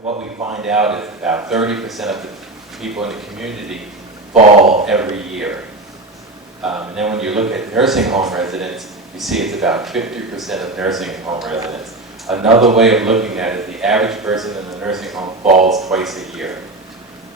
And what we find out is about 30% of the people in the community fall every year. And then when you look at nursing home residents, you see it's about 50% of nursing home residents. Another way of looking at it, the average person in the nursing home falls twice a year.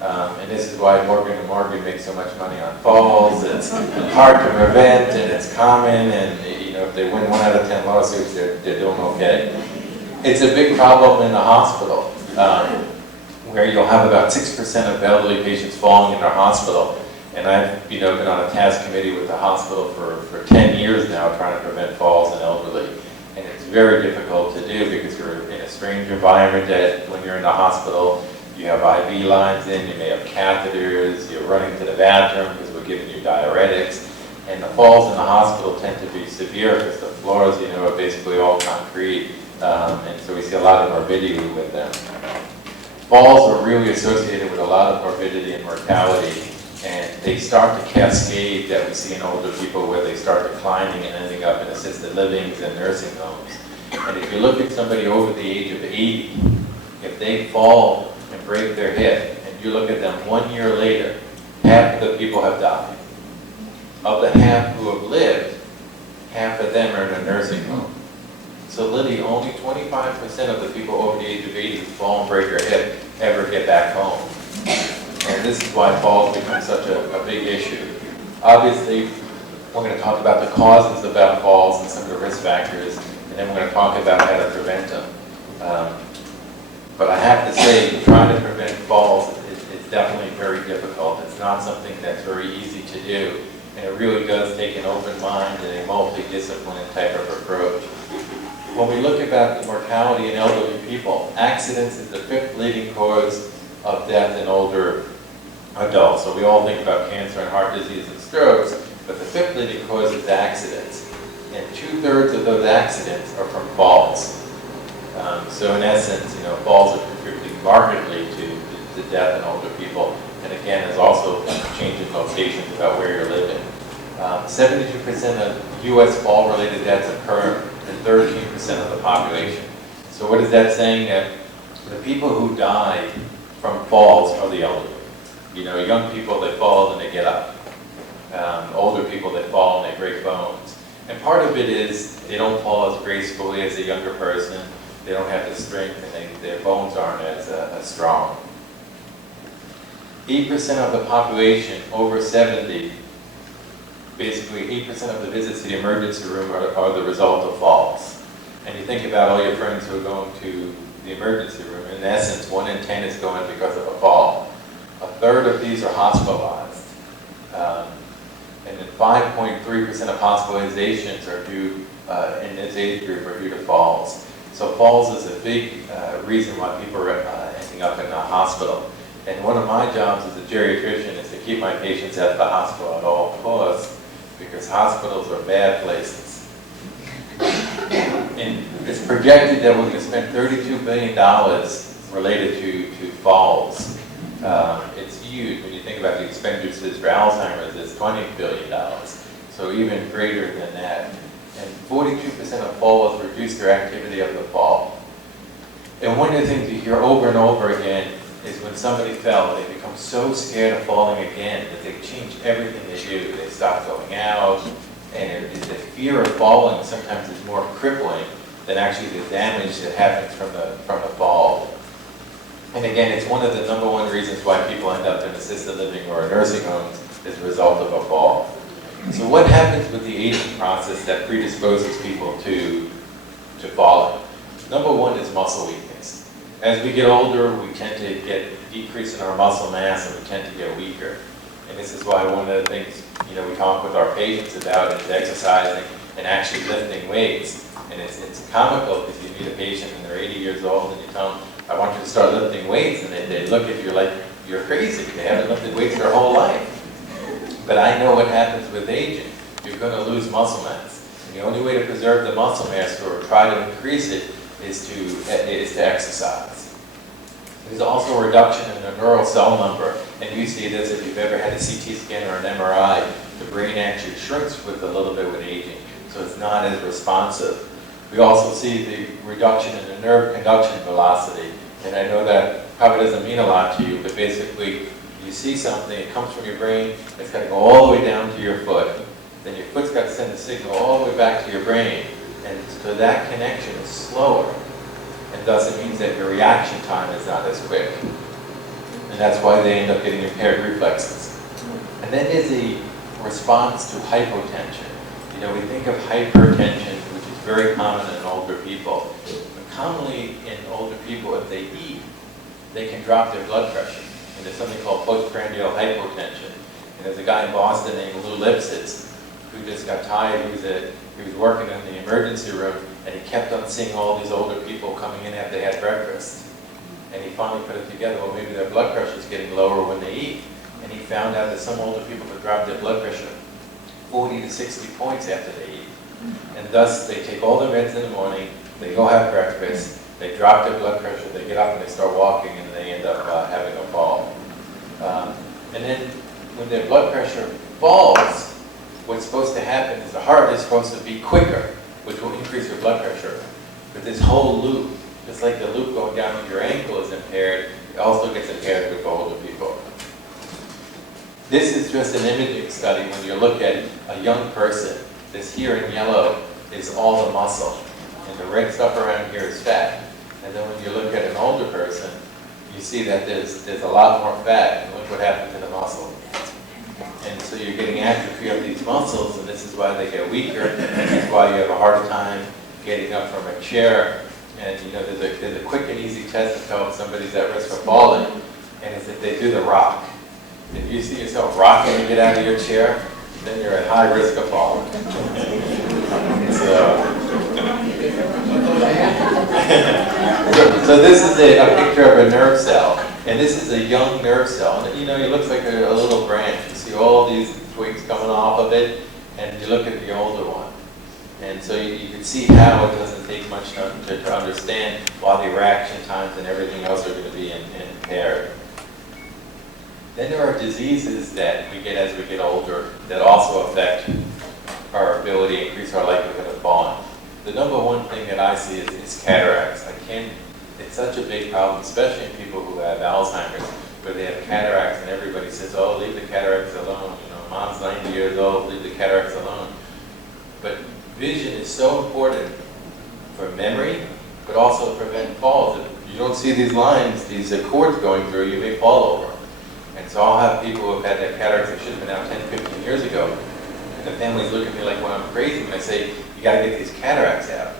And this is why Morgan & Morgan makes so much money on falls. It's hard to prevent, and it's common, and you know, if they win 1 out of 10 lawsuits, they're doing okay. It's a big problem in the hospital, where you'll have about 6% of elderly patients falling in our hospital. And I've been on a task committee with the hospital for 10 years now trying to prevent falls in elderly. And it's very difficult to do because you're in a strange environment that when you're in the hospital, you have IV lines in, you may have catheters, you're running to the bathroom because we're giving you diuretics. And the falls in the hospital tend to be severe because the floors, are basically all concrete. And so we see a lot of morbidity with them. Falls are really associated with a lot of morbidity and mortality. And they start to cascade that we see in older people where they start declining and ending up in assisted livings and nursing homes. And if you look at somebody over the age of 80, if they fall and break their hip, and you look at them 1 year later, half of the people have died. Of the half who have lived, half of them are in a nursing home. So literally only 25% of the people over the age of 80 who fall and break their hip ever get back home. And this is why falls become such a big issue. Obviously, we're going to talk about the causes about falls and some of the risk factors, and then we're going to talk about how to prevent them. But I have to say, trying to prevent falls is definitely very difficult. It's not something that's very easy to do, and it really does take an open mind and a multidisciplinary type of approach. When we look about the mortality in elderly people, accidents is the 5th leading cause of death in older adults. So we all think about cancer and heart disease and strokes, but the 5th leading cause is accidents. And 2/3 of those accidents are from falls. So in essence, falls are contributing markedly to death in older people. And again, there's also changing locations about where you're living. 72% of U.S. fall-related deaths occur in 13% of the population. So what is that saying? That the people who die from falls are the elderly. Young people, they fall and they get up. Older people, they fall and they break bones. And part of it is they don't fall as gracefully as a younger person. They don't have the strength, and their bones aren't as strong. 8% of the population over 70, basically 8% of the visits to the emergency room are the result of falls. And you think about all your friends who are going to the emergency room. In essence, 1 in 10 is going because of a fall. 1/3 of these are hospitalized. And then 5.3% of hospitalizations are due, in this age group, are due to falls. So falls is a big reason why people are ending up in the hospital. And one of my jobs as a geriatrician is to keep my patients at the hospital at all costs, because hospitals are bad places. And it's projected that we're going to spend $32 billion related to falls. It's huge when you think about the expenditures for Alzheimer's. It's $20 billion, so even greater than that. And 42% of falls reduce their activity of the fall. And one of the things you hear over and over again is when somebody fell, they become so scared of falling again that they change everything they do. They stop going out, and the fear of falling sometimes is more crippling than actually the damage that happens from the fall. And again, it's one of the #1 reasons why people end up in assisted living or nursing homes as a result of a fall. So what happens with the aging process that predisposes people to falling? #1 is muscle weakness. As we get older, we tend to get a decrease in our muscle mass, and we tend to get weaker. And this is why one of the things we talk with our patients about is exercising and actually lifting weights. And it's comical because you meet a patient and they're 80 years old and you tell them, I want you to start lifting weights, and they look at you like you're crazy. They haven't lifted weights their whole life. But I know what happens with aging. You're going to lose muscle mass. And the only way to preserve the muscle mass or try to increase it is to exercise. There's also a reduction in the neural cell number. And you see this if you've ever had a CT scan or an MRI. The brain actually shrinks with a little bit with aging, so it's not as responsive. We also see the reduction in the nerve conduction velocity. And I know that probably doesn't mean a lot to you, but basically you see something, it comes from your brain, it's got to go all the way down to your foot. Then your foot's got to send a signal all the way back to your brain. And so that connection is slower. And thus it means that your reaction time is not as quick. And that's why they end up getting impaired reflexes. And then there's the response to hypotension. You know, we think of hypertension, which is very common in older people. But commonly in older people, if they eat, they can drop their blood pressure. And there's something called postprandial hypotension. And there's a guy in Boston named Lou Lipsitz who just got tired. He was working in the emergency room, and he kept on seeing all these older people coming in after they had breakfast. And he finally put it together, well, maybe their blood pressure is getting lower when they eat. And he found out that some older people could drop their blood pressure 40 to 60 points after they eat. And thus, they take all their meds in the morning, they go have breakfast, they drop their blood pressure, they get up and they start walking, and they end up having a fall. And then, when their blood pressure falls, what's supposed to happen is the heart is supposed to beat quicker, which will increase your blood pressure. But this whole loop, just like the loop going down to your ankle is impaired, it also gets impaired with older people. This is just an imaging study. When you look at a young person, this here in yellow is all the muscle, and the red stuff around here is fat. And then when you look at an older person, you see that there's a lot more fat, and look what happened to the muscle. And so you're getting atrophy of these muscles, and this is why they get weaker, and this is why you have a hard time getting up from a chair. And you know, there's a quick and easy test to tell if somebody's at risk of falling, and it's if they do the rock. If you see yourself rocking to get out of your chair, then you're at high risk of falling. So this is a picture of a nerve cell, and this is a young nerve cell. And you know, it looks like a little branch. You see all these twigs coming off of it, and you look at the older one. And so you can see how it doesn't take much to understand why the reaction times and everything else are going to be impaired. Then there are diseases that we get as we get older that also affect our ability, increase our likelihood of falling. The number one thing that I see is cataracts. It's such a big problem, especially in people who have Alzheimer's, where they have cataracts and everybody says, oh, leave the cataracts alone. You know, mom's 90 years old, leave the cataracts alone. But vision is so important for memory, but also to prevent falls. If you don't see these lines, these cords going through, you may fall over. And so I'll have people who have had their cataracts that should have been out 10, 15 years ago. And the families look at me like, well, I'm crazy when I say, you got to get these cataracts out.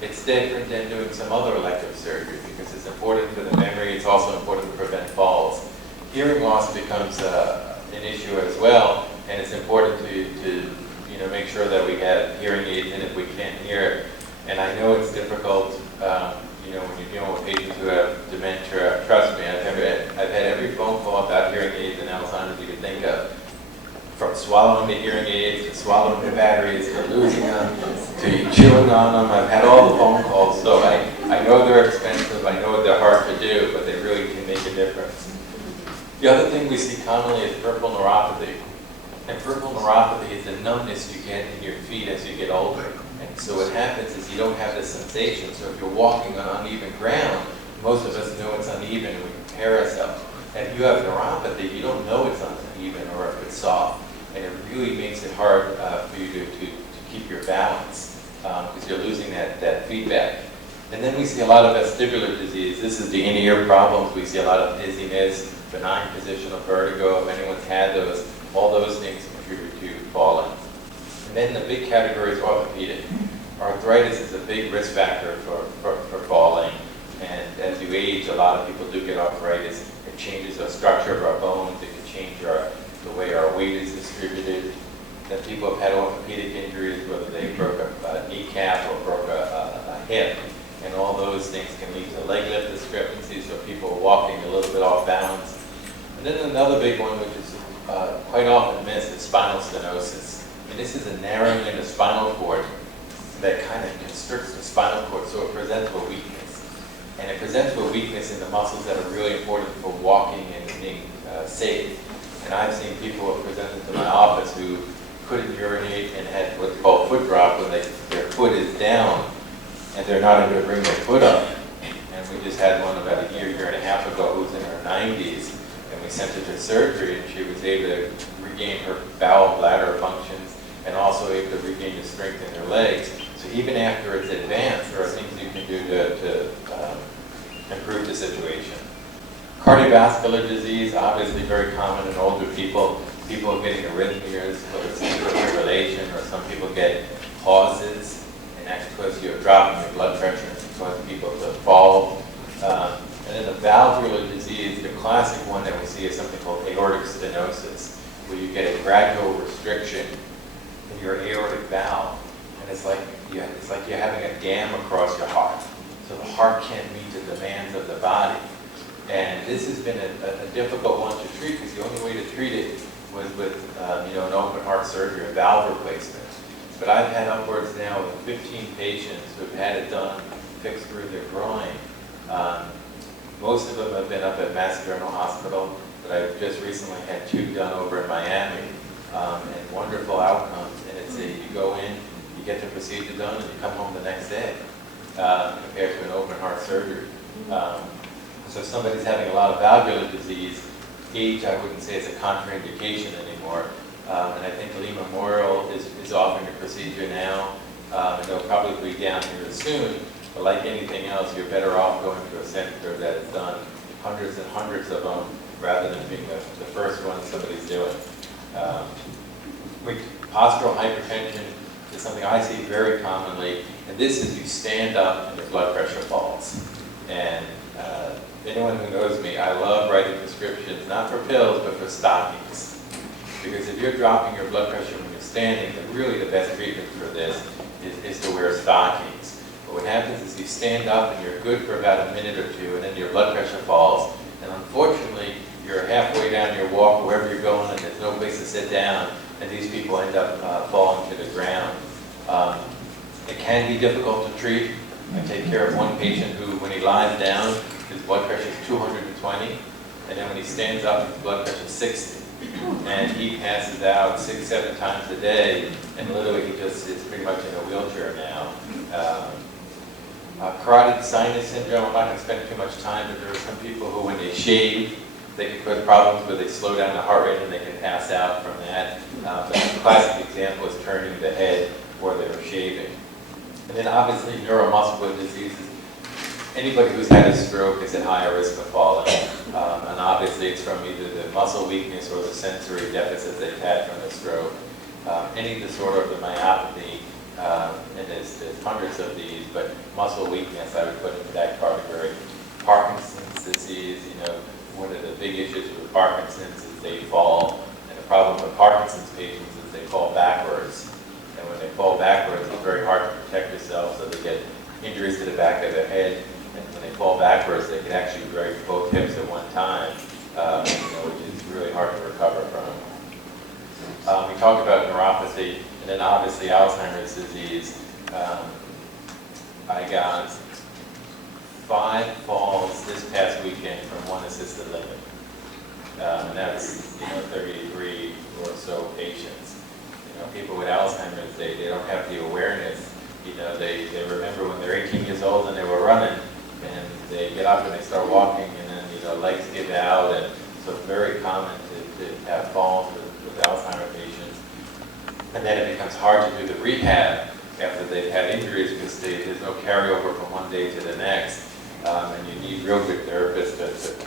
It's different than doing some other elective surgery because it's important for the memory. It's also important to prevent falls. Hearing loss becomes an issue as well, and it's important to make sure that we have hearing aids in if we can't hear. And I know it's difficult, when you're dealing with patients who have dementia. Trust me, I've had every phone call about hearing aids and Alzheimer's you could think of. From swallowing the hearing aids, to swallowing the batteries, to losing them, to chewing on them. I've had all the phone calls, so I know they're expensive, I know they're hard to do, but they really can make a difference. The other thing we see commonly is peripheral neuropathy. And peripheral neuropathy is the numbness you get in your feet as you get older. And so what happens is you don't have the sensation. So if you're walking on uneven ground, most of us know it's uneven and we prepare ourselves. And if you have neuropathy, you don't know it's uneven or if it's soft. And it really makes it hard for you to keep your balance because you're losing that feedback. And then we see a lot of vestibular disease. This is the in-ear problems. We see a lot of dizziness, benign positional vertigo. If anyone's had those, all those things contribute to falling. And then the big category is orthopedic. Arthritis is a big risk factor for falling. And as you age, a lot of people do get arthritis. It changes the structure of our bones. It can change the way our weight is distributed. Then people have had orthopedic injuries, whether they broke a kneecap or broke a hip. And all those things can lead to leg lift discrepancies, so people are walking a little bit off balance. And then another big one, which is quite often missed, is spinal stenosis. And this is a narrowing in the spinal cord that kind of constricts the spinal cord, so it presents with weakness. And it presents with weakness in the muscles that are really important for walking and being safe. And I've seen people who have presented to my office who couldn't urinate and had what's called foot drop when their foot is down and they're not able to bring their foot up. And we just had one about a year and a 90s, and we sent her to surgery, and she was able to regain her bowel bladder functions and also able to regain the strength in her legs. So even after it's advanced, there are things you can do to improve the situation. Cardiovascular disease, obviously very common in older people. People getting arrhythmias, whether it's atrial fibrillation, or some people get pauses, and that's because you're dropping your blood pressure and it's causing people to fall. And then the valvular disease, the classic one that we see is something called aortic stenosis, where you get a gradual restriction in your aortic valve, and it's like you're having a dam across your heart. So the heart can't meet the demands of the body. And this has been a difficult one to treat, because the only way to treat it was with an open heart surgery, a valve replacement. But I've had upwards now of 15 patients who've had it done, fixed through their groin. Most of them have been up at Mass General Hospital, but I've just recently had 2 done over in Miami, and wonderful outcomes. And it's you go in, you get the procedure done, and you come home the next day, compared to an open heart surgery. So if somebody's having a lot of valvular disease, age I wouldn't say is a contraindication anymore. And I think Lee Memorial is offering a procedure now, and they'll probably be down here soon. But like anything else, you're better off going to a center that has done hundreds and hundreds of them rather than being the first one somebody's doing. Postural hypertension is something I see very commonly, and this is you stand up and your blood pressure falls. And anyone who knows me, I love writing prescriptions, not for pills, but for stockings. Because if you're dropping your blood pressure when you're standing, then really the best treatment for this is to wear stockings. But what happens is you stand up and you're good for about a minute or two, and then your blood pressure falls. And unfortunately, you're halfway down your walk, wherever you're going, and there's no place to sit down, and these people end up falling to the ground. It can be difficult to treat. I take care of one patient who, when he lies down, his blood pressure is 220, and then when he stands up, his blood pressure is 60. And he passes out 6-7 times a day, and literally he just is pretty much in a wheelchair now. Carotid sinus syndrome, I'm not going to spend too much time, but there are some people who, when they shave, they can cause problems where they slow down the heart rate and they can pass out from that. But the classic example is turning the head or they're shaving. And then obviously neuromuscular diseases. Anybody who's had a stroke is at higher risk of falling. And obviously it's from either the muscle weakness or the sensory deficits they've had from the stroke. Any disorder of the myopathy, and there's hundreds of these, but muscle weakness I would put into that category. Parkinson's disease, one of the big issues with Parkinson's is they fall, and the problem with Parkinson's patients is they fall backwards. And when they fall backwards, it's very hard to protect yourself, so they get injuries to the back of their head. And when they fall backwards, they can actually break both hips at one time, which is really hard to recover from. We talked about neuropathy, and then obviously Alzheimer's disease. I got 5 falls this past weekend from one assisted living. And that's 33 or so patients. People with Alzheimer's, they don't have the awareness. They remember when they're 18 years old and they were running, and they get up and they start walking, and then legs give out, and so it's very common to have falls with Alzheimer's patients. And then it becomes hard to do the rehab after they've had injuries because there's no carryover from one day to the next, and you need real good therapists to